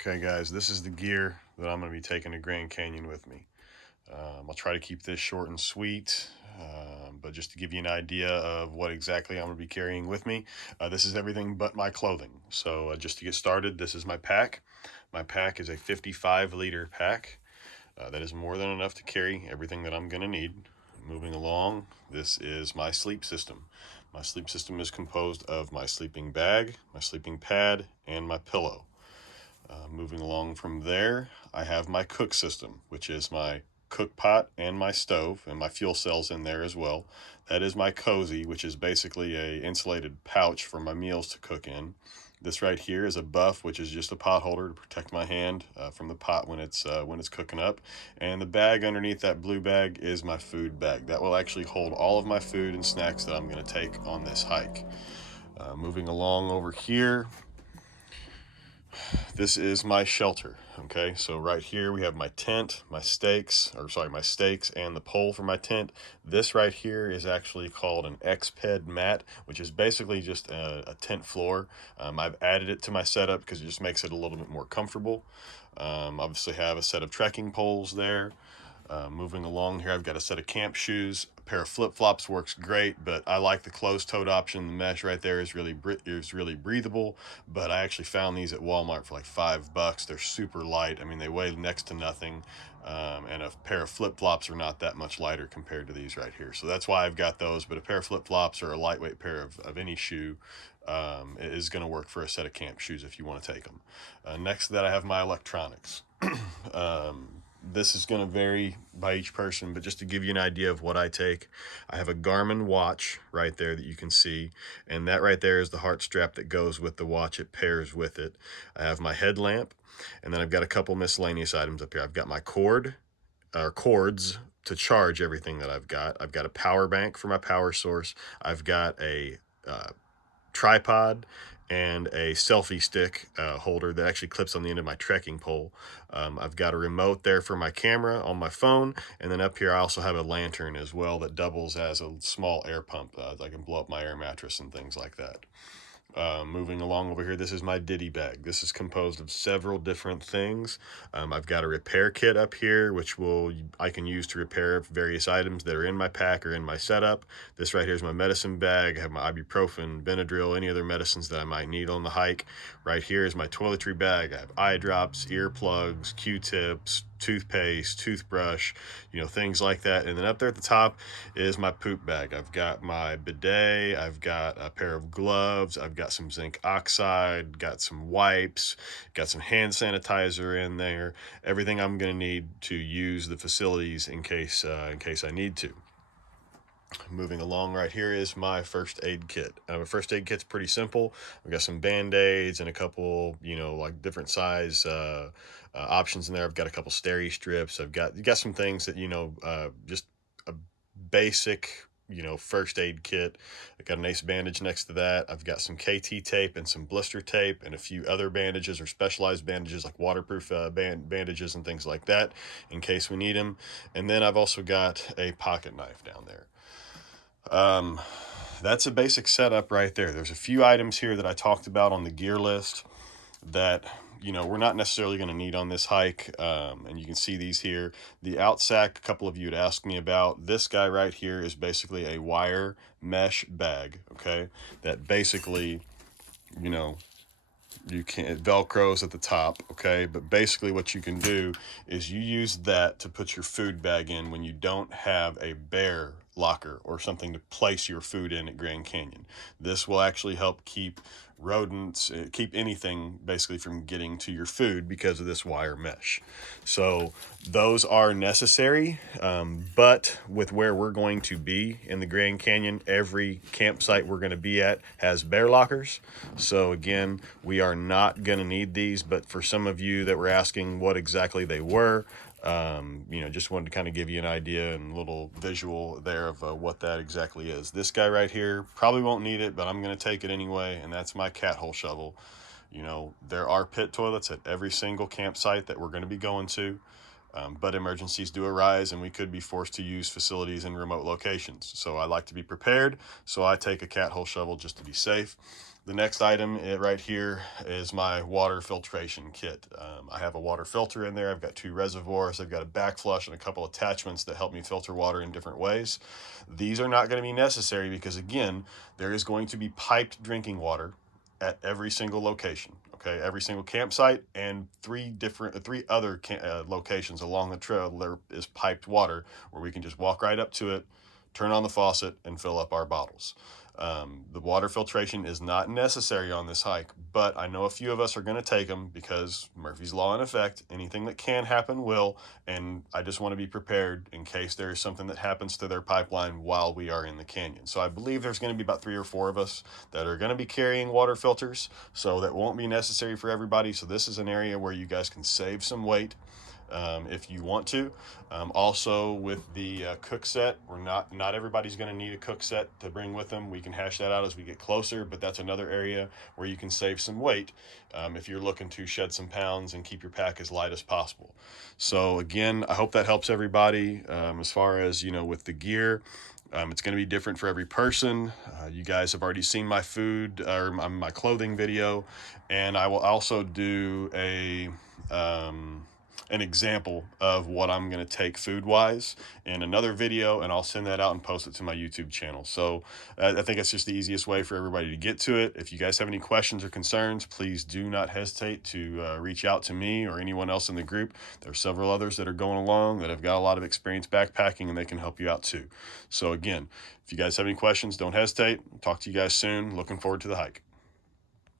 Okay guys, this is the gear that I'm going to be taking to Grand Canyon with me. I'll try to keep this short and sweet, but just to give you an idea of what exactly I'm going to be carrying with me, this is everything but my clothing. So just to get started, this is my pack. My pack is a 55-liter pack. That is more than enough to carry everything that I'm going to need. Moving along, this is my sleep system. My sleep system is composed of my sleeping bag, my sleeping pad, and my pillow. Moving along from there, I have my cook system, which is my cook pot and my stove, and my fuel cells in there as well. That is my cozy, which is basically a insulated pouch for my meals to cook in. This right here is a buff, which is just a pot holder to protect my hand from the pot when it's cooking up. And the bag underneath that blue bag is my food bag. That will actually hold all of my food and snacks that I'm going to take on this hike. Moving along over here, this is my shelter. Okay, so right here we have my tent, my stakes, my stakes and the pole for my tent. This right here is actually called an X-Ped mat, which is basically just a tent floor. I've added it to my setup because it just makes it a little bit more comfortable. Obviously have a set of trekking poles there. Moving along here, I've got a set of camp shoes. A pair of flip-flops works great, but I like the closed-toed option. The mesh right there is really breathable, but I actually found these at Walmart for like $5. They're super light. I mean, they weigh next to nothing, and a pair of flip-flops are not that much lighter compared to these right here. So that's why I've got those, but a pair of flip-flops or a lightweight pair of any shoe is going to work for a set of camp shoes if you want to take them. Next to that, I have my electronics. This is going to vary by each person, but just to give you an idea of what I take, I have a Garmin watch right there that you can see, and that right there is the heart strap that goes with the watch. It pairs with it. I have my headlamp, and then I've got a couple miscellaneous items up here. I've got my cords to charge everything that I've got. I've got a power bank for my power source. I've got a tripod and a selfie stick holder that actually clips on the end of my trekking pole. I've got a remote there for my camera on my phone, and then up here I also have a lantern as well that doubles as a small air pump. I can blow up my air mattress and things like that. Moving along over here, this is my ditty bag. This is composed of several different things. I've got a repair kit up here, which I can use to repair various items that are in my pack or in my setup. This right here is my medicine bag. I have my ibuprofen, Benadryl, any other medicines that I might need on the hike. Right here is my toiletry bag. I have eye drops, earplugs, Q-tips, toothpaste, toothbrush, things like that. And then up there at the top is my poop bag. I've got my bidet, I've got a pair of gloves, I've got some zinc oxide, got some wipes, got some hand sanitizer in there, everything I'm going to need to use the facilities in case I need to. Moving along, right here is my first aid kit. My first aid kit's pretty simple. I've got some band-aids and a couple, like different size options in there. I've got a couple steri strips. I've got some things that just a basic first aid kit. I've got an ace bandage next to that. I've got some KT tape and some blister tape and a few other bandages or specialized bandages like waterproof bandages and things like that in case we need them. And then I've also got a pocket knife down there. That's a basic setup right there. There's a few items here that I talked about on the gear list that we're not necessarily going to need on this hike, and you can see these here. The Outsack, a couple of you had asked me about. This guy right here is basically a wire mesh bag, okay, that basically you can't velcros at the top, okay, but basically what you can do is you use that to put your food bag in when you don't have a bear locker or something to place your food in at Grand Canyon. This will actually help keep rodents, keep anything basically from getting to your food because of this wire mesh. So those are necessary, but with where we're going to be in the Grand Canyon, every campsite we're going to be at has bear lockers. So again, we are not going to need these, but for some of you that were asking what exactly they were, just wanted to kind of give you an idea and a little visual there of what that exactly is. This guy right here probably won't need it, but I'm going to take it anyway, and that's my cat hole shovel. There are pit toilets at every single campsite that we're going to be going to. But emergencies do arise, and we could be forced to use facilities in remote locations. So I like to be prepared, so I take a cat hole shovel just to be safe. The next item right here is my water filtration kit. I have a water filter in there. I've got 2 reservoirs. I've got a backflush and a couple attachments that help me filter water in different ways. These are not going to be necessary because, again, there is going to be piped drinking water at every single location. Okay, every single campsite and 3 other locations along the trail, there is piped water where we can just walk right up to it, turn on the faucet, and fill up our bottles. The water filtration is not necessary on this hike, but I know a few of us are going to take them because Murphy's Law in effect. Anything that can happen will, and I just want to be prepared in case there is something that happens to their pipeline while we are in the canyon. So I believe there's going to be about 3 or 4 of us that are going to be carrying water filters, so that won't be necessary for everybody. So this is an area where you guys can save some weight if you want to. Also with the cook set, not everybody's going to need a cook set to bring with them. We can hash that out as we get closer, but that's another area where you can save some weight if you're looking to shed some pounds and keep your pack as light as possible. So again, I hope that helps everybody. As far as, with the gear, it's going to be different for every person. You guys have already seen my food or my clothing video, and I will also do an example of what I'm going to take food wise in another video, and I'll send that out and post it to my YouTube channel. So I think it's just the easiest way for everybody to get to it. If you guys have any questions or concerns, please do not hesitate to reach out to me or anyone else in the group. There are several others that are going along that have got a lot of experience backpacking, and they can help you out too. So again, if you guys have any questions, don't hesitate. Talk to you guys soon. Looking forward to the hike.